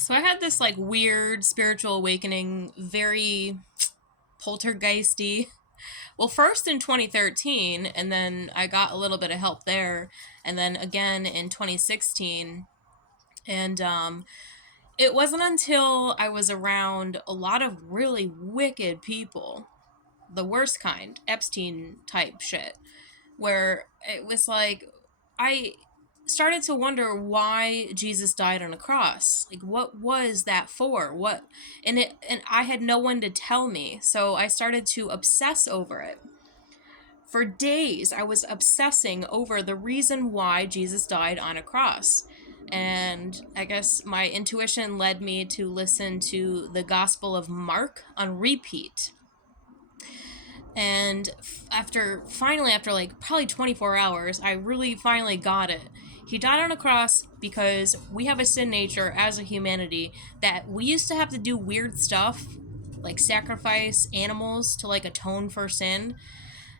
So I had this like weird spiritual awakening, very poltergeisty. Well, first in 2013, and then I got a little bit of help there, and then again in 2016. And it wasn't until I was around a lot of really wicked people, the worst kind, Epstein type shit, where it was like I started to wonder why Jesus died on a cross. Like what was that for? What and I had no one to tell me. So I started to obsess over it. For days I was obsessing over the reason why Jesus died on a cross. And I guess my intuition led me to listen to the Gospel of Mark on repeat. And after like probably 24 hours, I really finally got it. He died on a cross because we have a sin nature as a humanity that we used to have to do weird stuff like sacrifice animals to like atone for sin,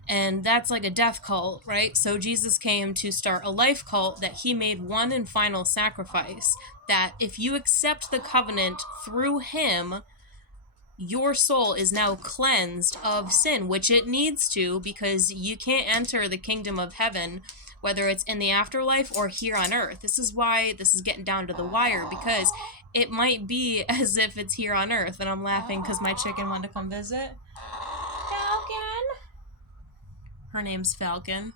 and that's like a death cult, right? So Jesus came to start a life cult that he made one and final sacrifice, that if you accept the covenant through him, your soul is now cleansed of sin, which it needs to, because you can't enter the kingdom of heaven, whether it's in the afterlife or here on earth. This is why this is getting down to the wire, because it might be as if it's here on earth. And I'm laughing because my chicken wanted to come visit. Falcon! Her name's Falcon.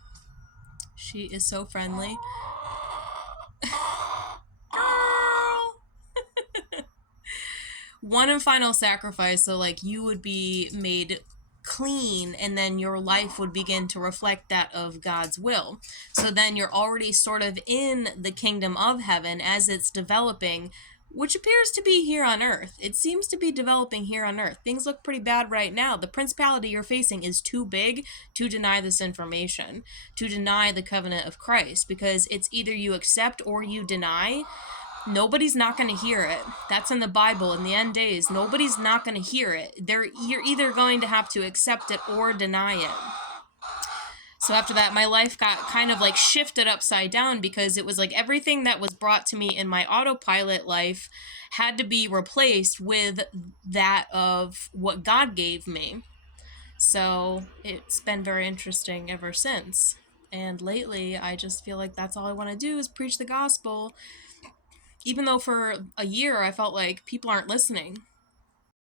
She is so friendly. Girl! One and final sacrifice, so like you would be made clean and then your life would begin to reflect that of God's will. So then you're already sort of in the kingdom of heaven as it's developing, which appears to be here on earth. It seems to be developing here on earth. Things look pretty bad right now. The principality you're facing is too big to deny this information, to deny the covenant of Christ, because it's either you accept or you deny. Nobody's not going to hear it. That's in the Bible. In the end days, nobody's not going to hear it. You're either going to have to accept it or deny it. So after that, my life got kind of like shifted upside down, because it was like everything that was brought to me in my autopilot life had to be replaced with that of what God gave me. So it's been very interesting ever since. And lately, I just feel like that's all I want to do is preach the gospel, even though for a year I felt like people aren't listening.